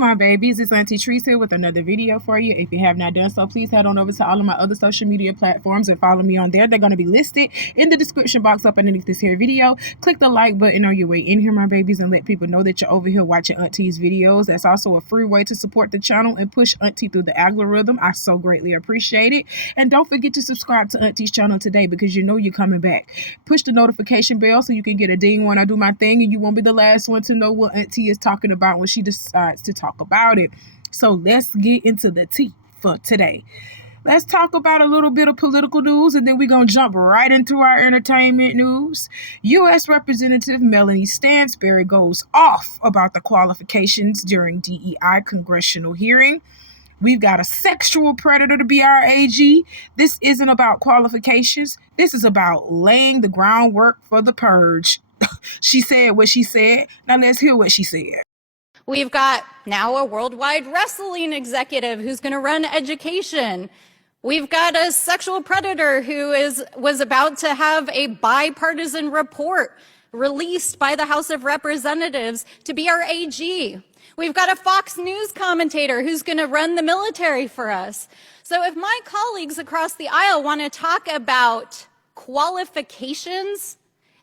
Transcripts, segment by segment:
my babies, it's Auntie Trice here with another video for you. If you have not done so, please head on over to all of my other social media platforms and follow me on there. They're going to be listed in the description box up underneath this here video. Click the like button on your way in here, my babies, and let people know that you're over here watching Auntie's videos. That's also a free way to support the channel and push Auntie through the algorithm. I so greatly appreciate it. And don't forget to subscribe to Auntie's channel today because you know you're coming back. Push the notification bell so you can get a ding when I do my thing, and you won't be the last one to know what Auntie is talking about when she decides to talk about it. So let's get into the tea for today. Let's talk about a little bit of political news, and then we're going to jump right into our entertainment news. U.S. Representative Melanie Stansbury goes off about the qualifications during DEI congressional hearing. We've got a sexual predator to be our AG. This isn't about qualifications. This is about laying the groundwork for the purge. She said what she said. Now let's hear what she said. We've got now a worldwide wrestling executive who's going to run education. We've got a sexual predator who was about to have a bipartisan report released by the House of Representatives to be our AG. We've got a Fox News commentator who's going to run the military for us. So if my colleagues across the aisle want to talk about qualifications,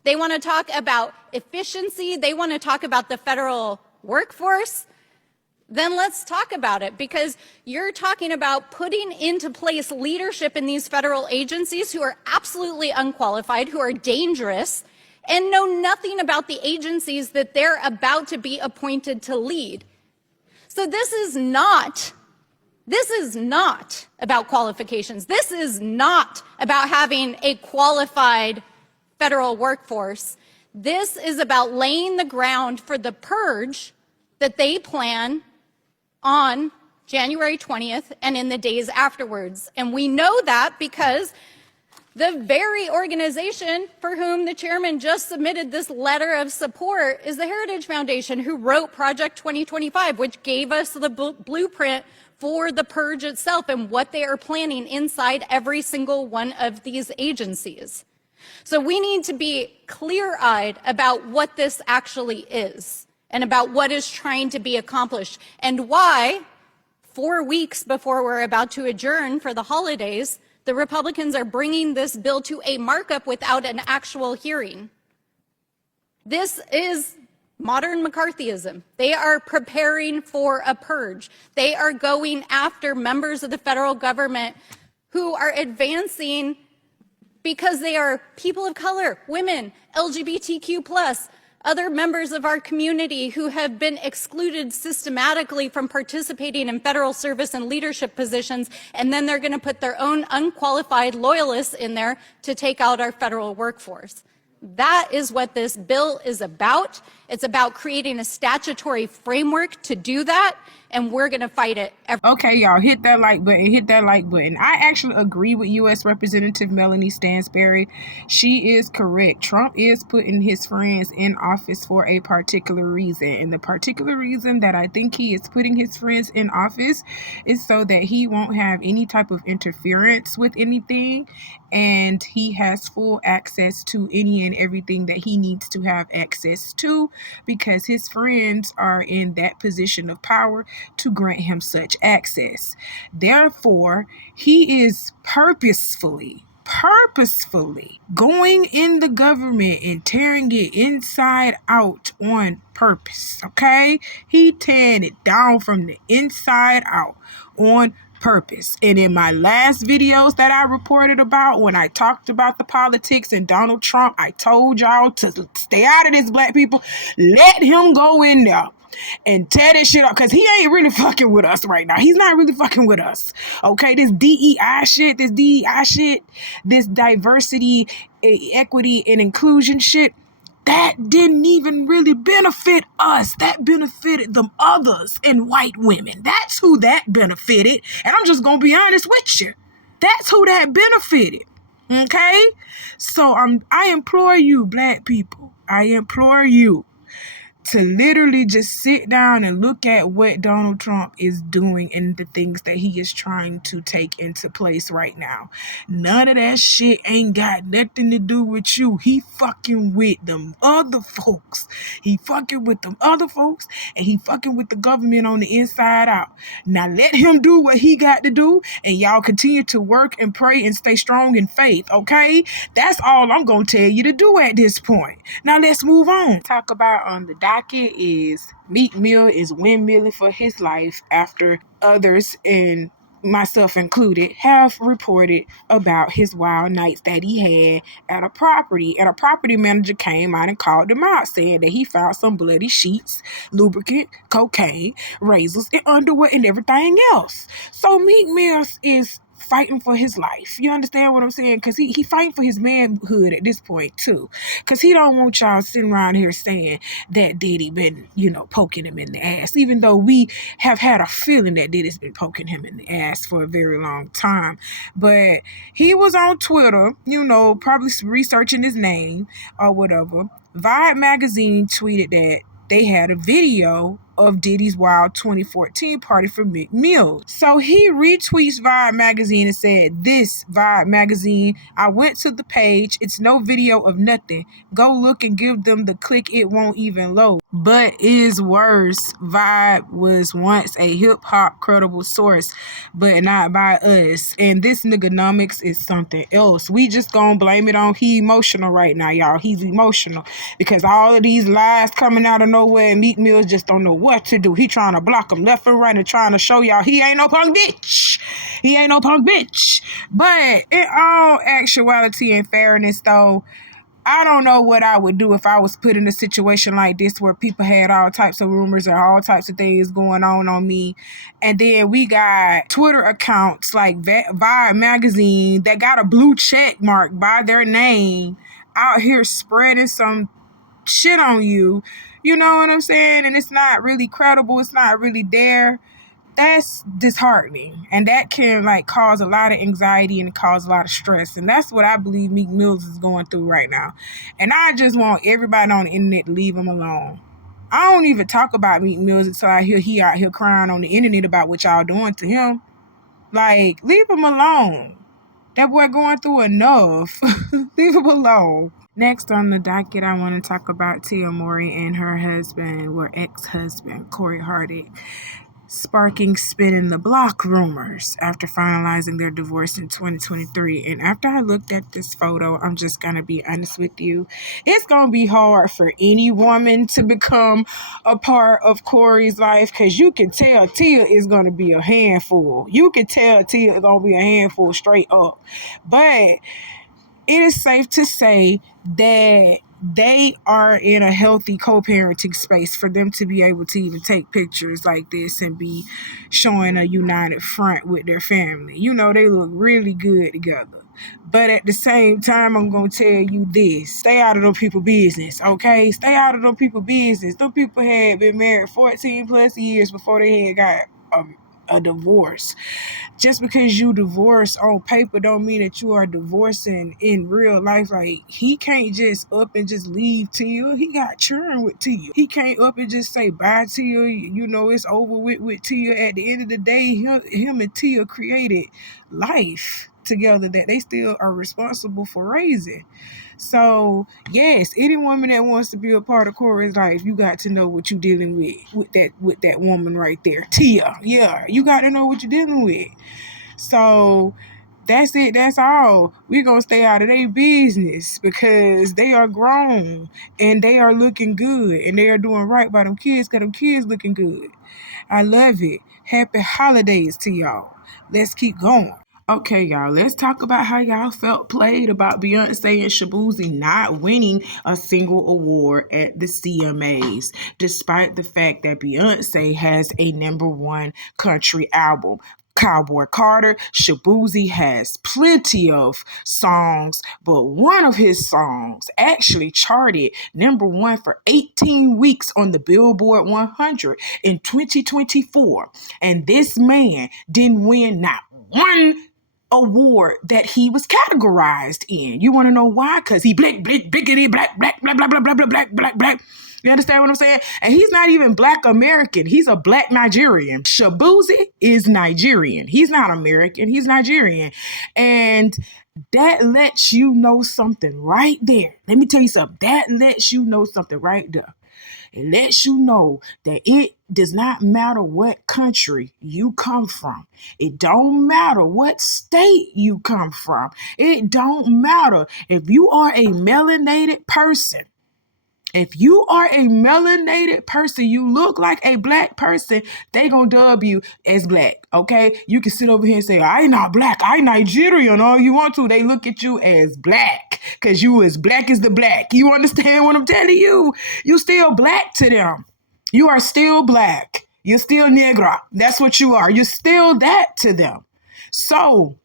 they want to talk about efficiency, they want to talk about the federal workforce, then let's talk about it, because you're talking about putting into place leadership in these federal agencies who are absolutely unqualified, who are dangerous, and know nothing about the agencies that they're about to be appointed to lead. So this is not about qualifications. This is not about having a qualified federal workforce. This is about laying the ground for the purge that they plan on January 20th and in the days afterwards. And we know that because the very organization for whom the chairman just submitted this letter of support is the Heritage Foundation, who wrote Project 2025, which gave us the blueprint for the purge itself and what they are planning inside every single one of these agencies. So we need to be clear-eyed about what this actually is and about what is trying to be accomplished, and why 4 weeks before we're about to adjourn for the holidays, the Republicans are bringing this bill to a markup without an actual hearing. This is modern McCarthyism. They are preparing for a purge. They are going after members of the federal government who are advancing because they are people of color, women, LGBTQ+, other members of our community who have been excluded systematically from participating in federal service and leadership positions, and then they're going to put their own unqualified loyalists in there to take out our federal workforce. That is what this bill is about. It's about creating a statutory framework to do that, and we're going to fight it. Okay, y'all, hit that like button. I actually agree with U.S. Representative Melanie Stansbury. She is correct. Trump is putting his friends in office for a particular reason. And the particular reason that I think he is putting his friends in office is so that he won't have any type of interference with anything. And he has full access to any and everything that he needs to have access to, because his friends are in that position of power to grant him such access. Therefore, he is purposefully going in the government and tearing it inside out on purpose, okay? He tearing it down from the inside out on purpose. And in my last videos that I reported about, when I talked about the politics and Donald Trump, I told y'all to stay out of this, black people. Let him go in there and tear this shit up, because he ain't really fucking with us right now. He's not really fucking with us. Okay, this DEI shit, this diversity, equity, and inclusion shit, that didn't even really benefit us. That benefited them others and white women. That's who that benefited. And I'm just going to be honest with you. That's who that benefited. Okay? So I implore you, black people, I implore you to literally just sit down and look at what Donald Trump is doing and the things that he is trying to take into place right now. None of that shit ain't got nothing to do with you. He fucking with them other folks. He fucking with them other folks, and he fucking with the government on the inside out. Now let him do what he got to do, and y'all continue to work and pray and stay strong in faith, okay? That's all I'm gonna tell you to do at this point. Now let's move on. Talk about on the docket is Meek Mill is windmilling for his life after others, and myself included, have reported about his wild nights that he had at a property. And a property manager came out and called him out, saying that he found some bloody sheets, lubricant, cocaine, razors, and underwear, and everything else. So Meek Mill is fighting for his life. You understand what I'm saying? Because he fighting for his manhood at this point too. Because he don't want y'all sitting around here saying that Diddy been, poking him in the ass. Even though we have had a feeling that Diddy's been poking him in the ass for a very long time. But he was on Twitter, probably researching his name or whatever. Vibe magazine tweeted that they had a video of Diddy's wild 2014 party for Meek Mill. So he retweets Vibe magazine and said, "This Vibe magazine, I went to the page. It's no video of nothing. Go look and give them the click. It won't even load." But is worse, Vibe was once a hip-hop credible source, but not by us. And this nigganomics is something else. We just gonna blame it on he emotional right now, y'all. He's emotional because all of these lies coming out of nowhere, and Meek Mill just don't know what to do. He trying to block them left and right and trying to show y'all he ain't no punk bitch. He ain't no punk bitch. But in all actuality and fairness, though, I don't know what I would do if I was put in a situation like this where people had all types of rumors and all types of things going on me. And then we got Twitter accounts like Vibe Magazine that got a blue check mark by their name out here spreading some shit on you. You know what I'm saying? And it's not really credible. It's not really there. That's disheartening, and that can cause a lot of anxiety and cause a lot of stress, and that's what I believe Meek Mills is going through right now. And I just want everybody on the internet to leave him alone. I don't even talk about Meek Mills until I hear he out here crying on the internet about what y'all doing to him. Leave him alone. That boy going through enough. Leave him alone. Next on the docket, I want to talk about Tia Mowry and her husband, or ex-husband, Cory Hardict, sparking spinning the block rumors after finalizing their divorce in 2023. And after I looked at this photo, I'm just going to be honest with you. It's going to be hard for any woman to become a part of Cory's life, because you can tell Tia is going to be a handful. You can tell Tia is going to be a handful straight up. But it is safe to say that they are in a healthy co-parenting space for them to be able to even take pictures like this and be showing a united front with their family. They look really good together. But at the same time, I'm going to tell you this. Stay out of them people business, okay? Stay out of them people business. Them people had been married 14 plus years before they had got a divorce. Just because you divorce on paper don't mean that you are divorcing in real life. He can't just up and just leave Tia. He got children with Tia. He can't up and just say bye Tia. It's over with Tia. At the end of the day, him and Tia created life together that they still are responsible for raising. So, yes, any woman that wants to be a part of Cory's life, you got to know what you're dealing with that woman right there. Tia, yeah, you got to know what you're dealing with. So, that's it. That's all. We're going to stay out of their business because they are grown and they are looking good and they are doing right by them kids because them kids looking good. I love it. Happy holidays to y'all. Let's keep going. Okay, y'all, let's talk about how y'all felt played about Beyonce and Shaboozey not winning a single award at the CMAs, despite the fact that Beyonce has a #1 country album. Cowboy Carter, Shaboozey has plenty of songs, but one of his songs actually charted #1 for 18 weeks on the Billboard 100 in 2024. And this man didn't win not one award that he was categorized in. You want to know why? Because he black, biggity, black, black, blah, blah, blah, blah, blah, black, black, black. You understand what I'm saying? And he's not even Black American. He's a Black Nigerian. Shabuzi is Nigerian. He's not American. He's Nigerian. And that lets you know something right there. Let me tell you something. That lets you know something right there. It lets you know that it does not matter what country you come from. It don't matter what state you come from. It don't matter if you are a melanated person. If you are a melanated person, you look like a black person, they gonna dub you as black, okay? You can sit over here and say, I not black, I Nigerian, all you want to. They look at you as black, because you as black as the black. You understand what I'm telling you? You still black to them. You are still black. You're still negra. That's what you are. You're still that to them. So,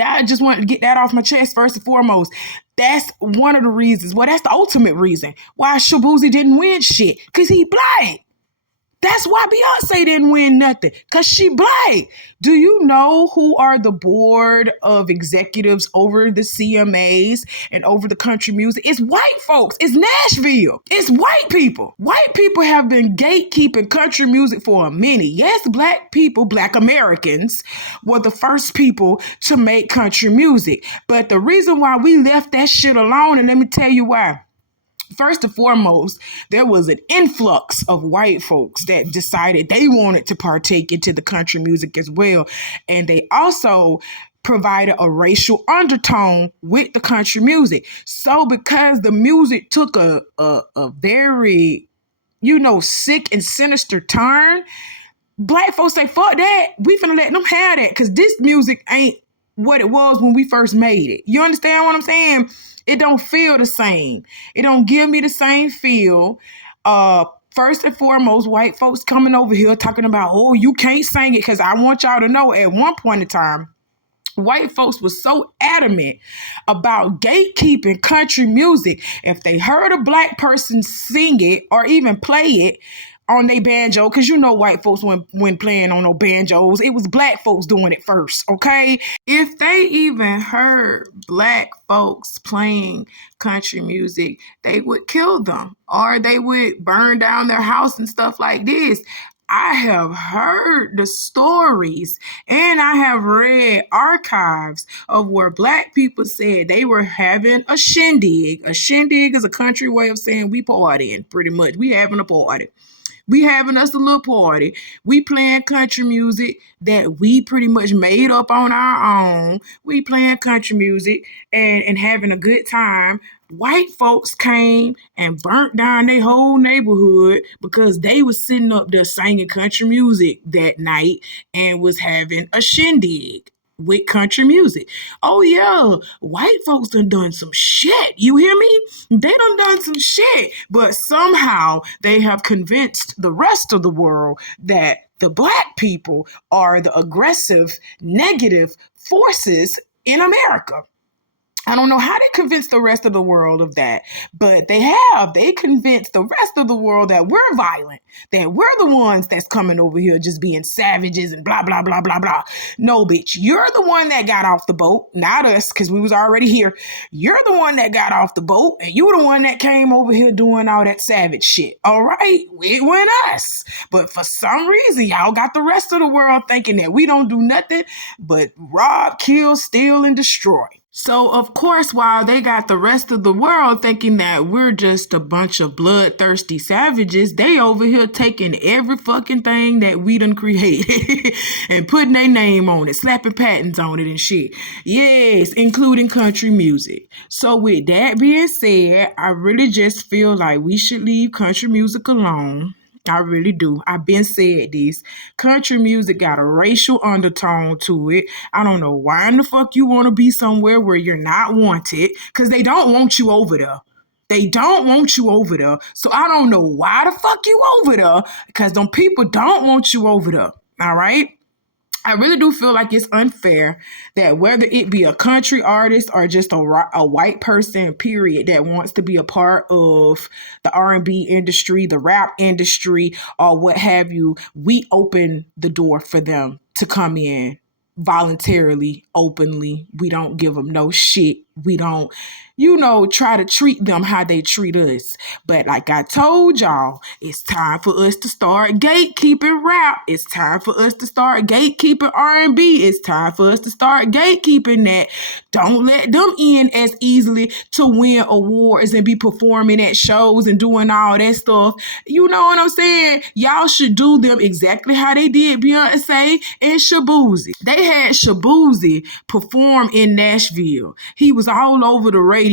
I just wanted to get that off my chest first and foremost. That's one of the reasons. Well, that's the ultimate reason why Shabuzi didn't win shit. Because he black. That's why Beyonce didn't win nothing. Because she black. Do you know who are the board of executives over the CMAs and over the country music? It's white folks. It's Nashville. It's white people. White people have been gatekeeping country music for a minute. Yes, black people, black Americans, were the first people to make country music. But the reason why we left that shit alone, and let me tell you why. First and foremost, there was an influx of white folks that decided they wanted to partake into the country music as well. And they also provided a racial undertone with the country music. So because the music took a very, sick and sinister turn, black folks say, fuck that. We finna let them have that, because this music ain't what it was when we first made it. You understand what I'm saying? It don't feel the same. It don't give me the same feel. First and foremost, white folks coming over here talking about, oh, you can't sing it, because I want y'all to know at one point in time, white folks was so adamant about gatekeeping country music. If they heard a black person sing it or even play it on their banjo, because white folks when playing on no banjos, it was black folks doing it first, okay? If they even heard black folks playing country music, they would kill them, or they would burn down their house and stuff like this. I have heard the stories and I have read archives of where black people said they were having a shindig. A shindig is a country way of saying we partying, pretty much. We having a party. We having us a little party. We playing country music that we pretty much made up on our own. We playing country music and having a good time. White folks came and burnt down their whole neighborhood because they was sitting up there singing country music that night and was having a shindig with country music. Oh yeah, white folks done some shit. You hear me? They done some shit. But somehow they have convinced the rest of the world that the black people are the aggressive, negative forces in America. I don't know how they convinced the rest of the world of that, but they have. They convinced the rest of the world that we're violent, that we're the ones that's coming over here just being savages and blah, blah, blah, blah, blah. No, bitch, you're the one that got off the boat, not us, because we was already here. You're the one that got off the boat, and you're the one that came over here doing all that savage shit, all right? It went us. But for some reason, y'all got the rest of the world thinking that we don't do nothing but rob, kill, steal, and destroy. So, of course, while they got the rest of the world thinking that we're just a bunch of bloodthirsty savages, they over here taking every fucking thing that we done created and putting their name on it, slapping patents on it and shit. Yes, including country music. So, with that being said, I really just feel like we should leave country music alone. I really do. I've been said this. Country music got a racial undertone to it. I don't know why in the fuck you want to be somewhere where you're not wanted, because they don't want you over there. They don't want you over there. So I don't know why the fuck you over there, because them people don't want you over there. All right? I really do feel like it's unfair that whether it be a country artist or just a white person, period, that wants to be a part of the R&B industry, the rap industry, or what have you, we open the door for them to come in voluntarily openly. We don't give them no shit. We don't, try to treat them how they treat us. But like I told y'all, it's time for us to start gatekeeping rap. It's time for us to start gatekeeping R&B. It's time for us to start gatekeeping that. Don't let them in as easily to win awards and be performing at shows and doing all that stuff. You know what I'm saying? Y'all should do them exactly how they did Beyonce and Shaboozey. They had Shaboozey perform in Nashville. He was all over the radio.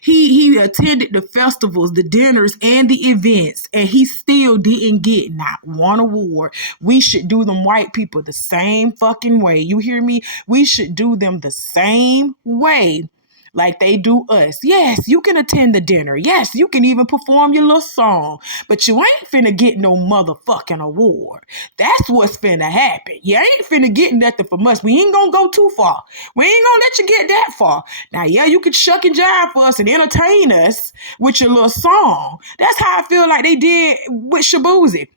He attended the festivals, the dinners, and the events, and he still didn't get not one award. We should do them white people the same fucking way. You hear me? We should do them the same way like they do us. Yes, you can attend the dinner. Yes, you can even perform your little song, but you ain't finna get no motherfucking award. That's what's finna happen. You ain't finna get nothing from us. We ain't gonna go too far. We ain't gonna let you get that far. Now, yeah, you can shuck and jive for us and entertain us with your little song. That's how I feel like they did with Shaboozey.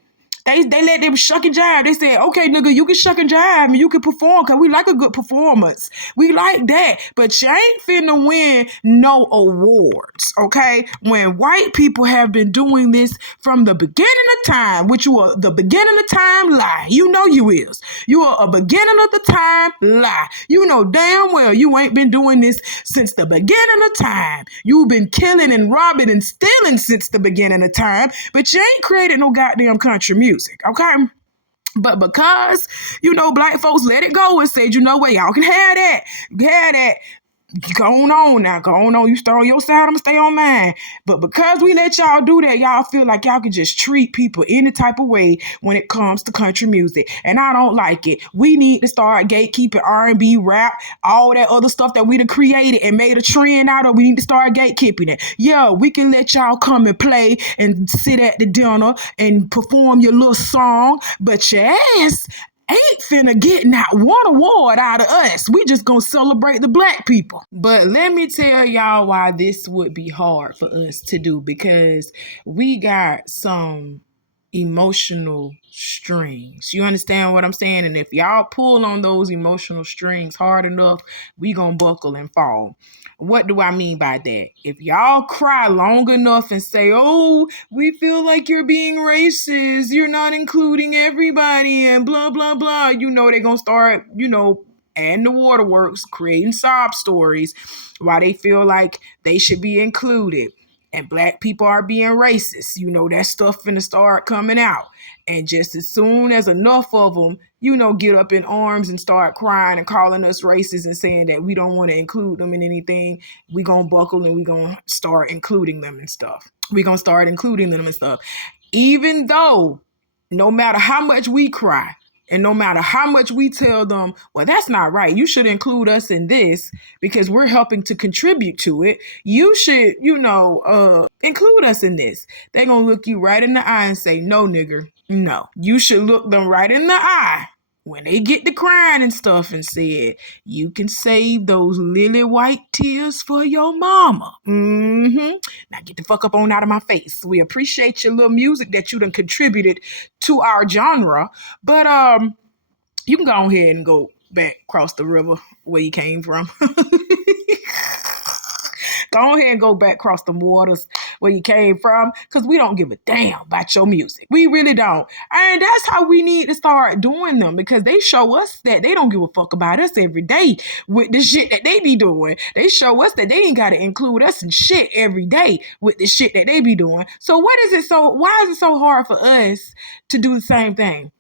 They let them shuck and jive. They said, okay, nigga, you can shuck and jive and you can perform because we like a good performance. We like that. But you ain't finna win no awards, okay? When white people have been doing this from the beginning of time, which you are the beginning of time lie. You know you is. You are a beginning of the time lie. You know damn well you ain't been doing this since the beginning of time. You've been killing and robbing and stealing since the beginning of time, but you ain't created no goddamn country music. Okay? But because, black folks let it go and said, you know what, y'all can have that. Have that. Go on now. Go on. You stay on your side, I'm gonna stay on mine. But because we let y'all do that, y'all feel like y'all can just treat people any type of way when it comes to country music. And I don't like it. We need to start gatekeeping R&B, rap, all that other stuff that we done created and made a trend out of. We need to start gatekeeping it. Yeah, we can let y'all come and play and sit at the dinner and perform your little song, but your ass ain't finna get not one award out of us. We just gonna celebrate the black people. But let me tell y'all why this would be hard for us to do, because we got some emotional strings. You understand what I'm saying? And if y'all pull on those emotional strings hard enough, we gonna buckle and fall. What do I mean by that? If y'all cry long enough and say, oh, we feel like you're being racist, you're not including everybody, and blah, blah, blah, they're gonna start, adding the waterworks, creating sob stories why they feel like they should be included. And black people are being racist. That stuff finna start coming out. And just as soon as enough of them, get up in arms and start crying and calling us racist and saying that we don't want to include them in anything, we gonna buckle and we gonna start including them and stuff. Even though no matter how much we cry, and no matter how much we tell them, well, that's not right, you should include us in this because we're helping to contribute to it. You should, include us in this. They're going to look you right in the eye and say, no, nigger, no. You should look them right in the eye when they get to crying and stuff and said, you can save those lily white tears for your mama. Now get the fuck up on out of my face. We appreciate your little music that you done contributed to our genre, but you can go ahead and go back across the river where you came from. Go ahead and go back across the waters where you came from, because we don't give a damn about your music. We really don't. And that's how we need to start doing them, because they show us that they don't give a fuck about us every day with the shit that they be doing. They show us that they ain't got to include us in shit every day with the shit that they be doing. So why is it so hard for us to do the same thing?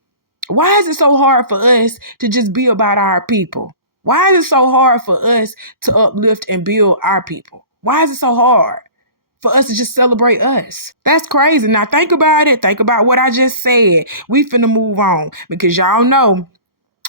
Why is it so hard for us to just be about our people? Why is it so hard for us to uplift and build our people? Why is it so hard for us to just celebrate us? That's crazy. Now think about it. Think about what I just said. We finna move on, because y'all know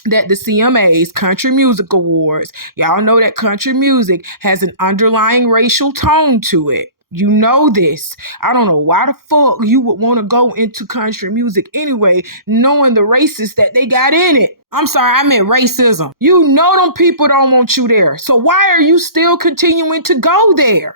that the CMAs, Country Music Awards, y'all know that country music has an underlying racial tone to it. You know this. I don't know why the fuck you would want to go into country music anyway, knowing the racists that they got in it. I'm sorry, I meant racism. You know them people don't want you there. So why are you still continuing to go there?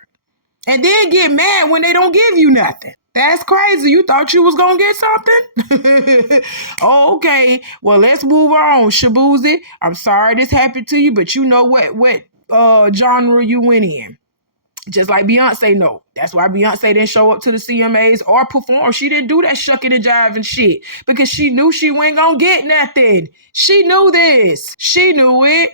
And then get mad when they don't give you nothing? That's crazy. You thought you was gonna get something? Okay. Well, let's move on. Shabuzi, I'm sorry this happened to you, but you know what genre you went in. Just like Beyonce, no. That's why Beyonce didn't show up to the CMAs or perform. She didn't do that shucking and jiving shit because she knew she wasn't gonna get nothing. She knew this. She knew it.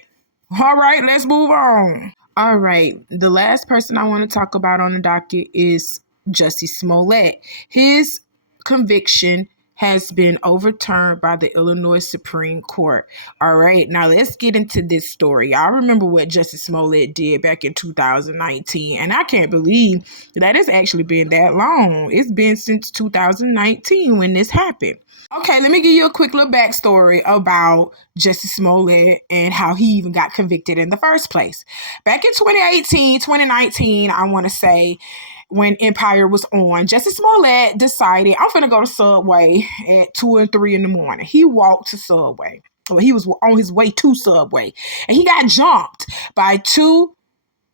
All right, let's move on. All right, the last person I want to talk about on the docket is Jussie Smollett. His conviction has been overturned by the Illinois Supreme Court. All right, now let's get into this story. I remember what Jussie Smollett did back in 2019, and I can't believe that it's actually been that long. It's been since 2019 when this happened. Okay, let me give you a quick little backstory about Jussie Smollett and how he even got convicted in the first place. Back in 2018, 2019, I want to say, when Empire was on, Jussie Smollett decided, I'm finna go to Subway at 2 and 3 in the morning. He walked to Subway. Well, he was on his way to Subway. And he got jumped by two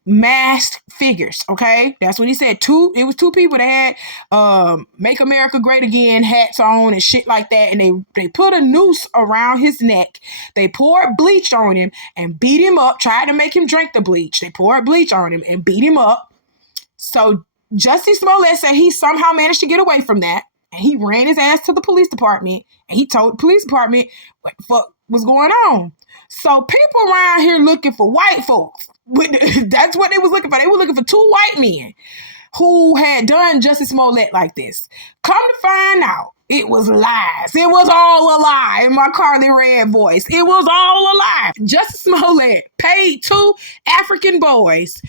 masked figures, okay? That's what he said. It was two people that had Make America Great Again hats on and shit like that, and they put a noose around his neck. They poured bleach on him and beat him up, tried to make him drink the bleach. They poured bleach on him and beat him up. So Jussie Smollett said he somehow managed to get away from that, and he ran his ass to the police department, and he told the police department what the fuck was going on. So people around here looking for white folks. That's what they was looking for. They were looking for two white men who had done Jussie Smollett like this. Come to find out, it was lies. It was all a lie in my Carly Red voice. It was all a lie. Jussie Smollett paid two African boys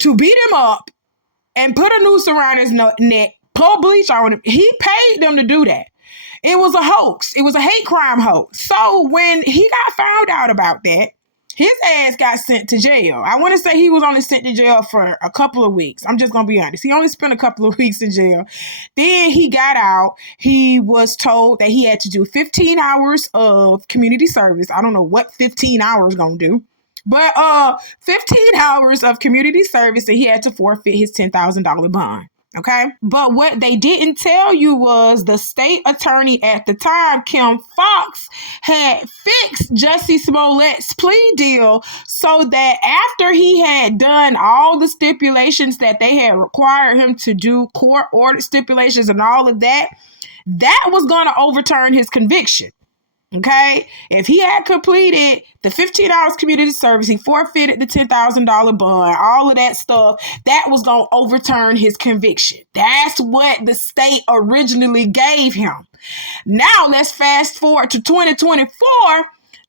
to beat him up and put a noose around his neck, pour bleach on him. He paid them to do that. It was a hoax. It was a hate crime hoax. So when he got found out about that, his ass got sent to jail. I want to say he was only sent to jail for a couple of weeks. I'm just going to be honest. He only spent a couple of weeks in jail. Then he got out. He was told that he had to do 15 hours of community service. I don't know what 15 hours going to do. But 15 hours of community service, and he had to forfeit his $10,000 bond. Okay. But what they didn't tell you was the state attorney at the time, Kim Fox, had fixed Jussie Smollett's plea deal so that after he had done all the stipulations that they had required him to do, court ordered stipulations and all of that, that was going to overturn his conviction. Okay, if he had completed the 15 hours community service, he forfeited the $10,000 bond, all of that stuff, that was going to overturn his conviction. That's what the state originally gave him. Now let's fast forward to 2024.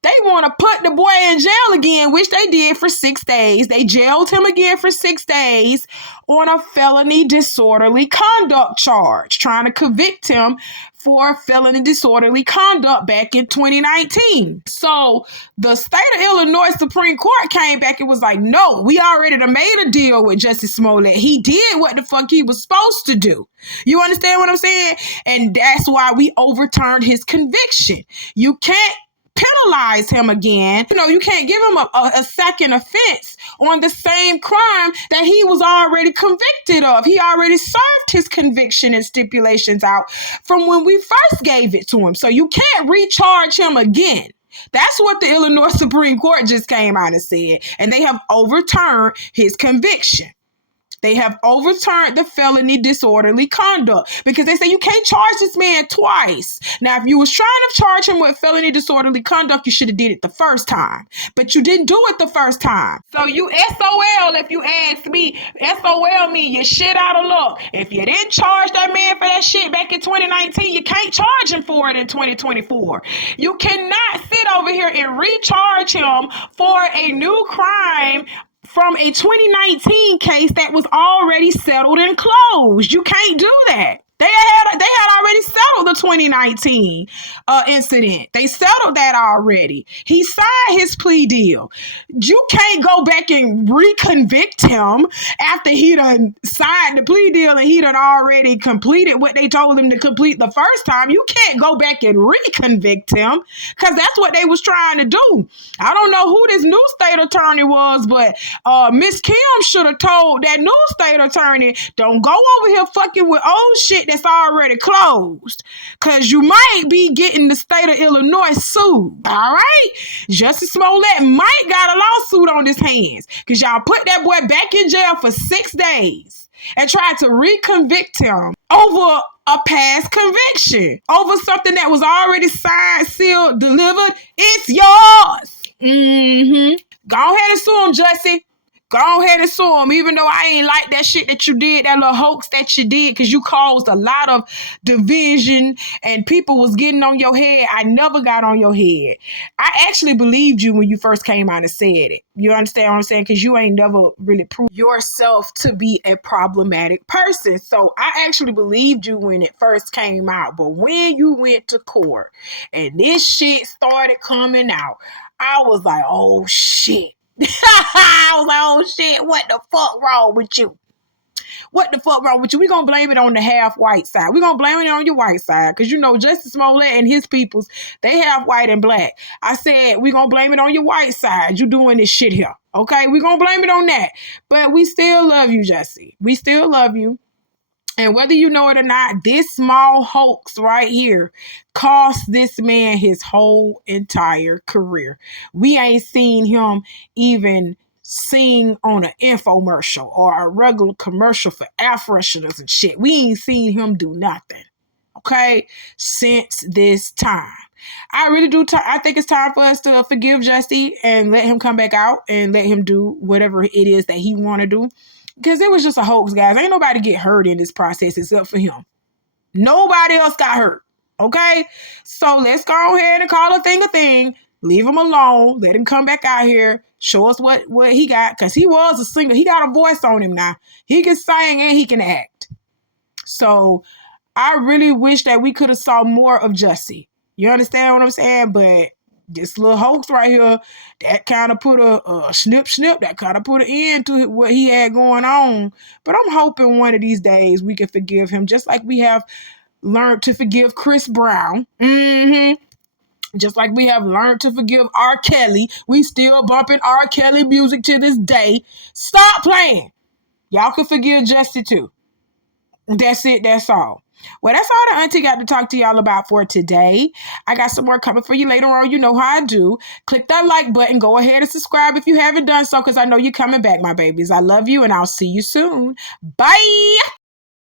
They want to put the boy in jail again, which they did for 6 days. They jailed him again for 6 days on a felony disorderly conduct charge, trying to convict him for felony disorderly conduct back in 2019. So the state of Illinois Supreme Court came back and was like, no, we already done made a deal with Jussie Smollett. He did what the fuck he was supposed to do. You understand what I'm saying? And that's why we overturned his conviction. You can't penalize him again. You know, you can't give him a second offense on the same crime that he was already convicted of. He already served his conviction and stipulations out from when we first gave it to him. So you can't recharge him again. That's what the Illinois Supreme Court just came out and said. And they have overturned his conviction. They have overturned the felony disorderly conduct because they say you can't charge this man twice. Now, if you was trying to charge him with felony disorderly conduct, you should have did it the first time. But you didn't do it the first time. So you SOL, if you ask me. SOL mean you shit out of luck. If you didn't charge that man for that shit back in 2019, you can't charge him for it in 2024. You cannot sit over here and recharge him for a new crime from a 2019 case that was already settled and closed. You can't do that. They had already settled settled the 2019 incident. They settled that already. He signed his plea deal. You can't go back and reconvict him after he done signed the plea deal and he done already completed what they told him to complete the first time. You can't go back and reconvict him because that's what they was trying to do. I don't know who this new state attorney was, but Miss Kim should have told that new state attorney, don't go over here fucking with old shit that's already closed, because you might be getting the state of Illinois sued, all right? Justice Smollett might got a lawsuit on his hands because y'all put that boy back in jail for 6 days and tried to reconvict him over a past conviction, over something that was already signed, sealed, delivered. It's yours. Go ahead and sue him, Jussie. Go ahead and sue him, even though I ain't like that shit that you did, that little hoax that you did, because you caused a lot of division and people was getting on your head. I never got on your head. I actually believed you when you first came out and said it. You understand what I'm saying? Because you ain't never really proved yourself to be a problematic person. So I actually believed you when it first came out. But when you went to court and this shit started coming out, I was like, oh shit. I was like, oh shit, what the fuck wrong with you? What the fuck wrong with you? We're going to blame it on the half white side. We're going to blame it on your white side. Because you know, Justice Smollett and his peoples, they have white and black. I said, we're going to blame it on your white side. You doing this shit here. Okay? We're going to blame it on that. But we still love you, Jussie. We still love you. And whether you know it or not, this small hoax right here cost this man his whole entire career. We ain't seen him even sing on an infomercial or a regular commercial for air fresheners and shit. We ain't seen him do nothing, okay, since this time. I really do. I think it's time for us to forgive Jussie and let him come back out and let him do whatever it is that he want to do. Because it was just a hoax, guys. Ain't nobody get hurt in this process except for him. Nobody else got hurt. Okay? So let's go ahead and call a thing. Leave him alone. Let him come back out here. Show us what he got. Because he was a singer. He got a voice on him now. He can sing and he can act. So I really wish that we could have saw more of Jussie. You understand what I'm saying? But this little hoax right here, that kind of put a snip, that kind of put an end to what he had going on. But I'm hoping one of these days we can forgive him, just like we have learned to forgive Chris Brown. Just like we have learned to forgive R. Kelly. We still bumping R. Kelly music to this day. Stop playing. Y'all can forgive Jussie too. That's it. That's all. Well, that's all the auntie got to talk to y'all about for today. I got some more coming for you later on. You know how I do. Click that like button. Go ahead and subscribe if you haven't done so, because I know you're coming back, my babies. I love you, and I'll see you soon. Bye.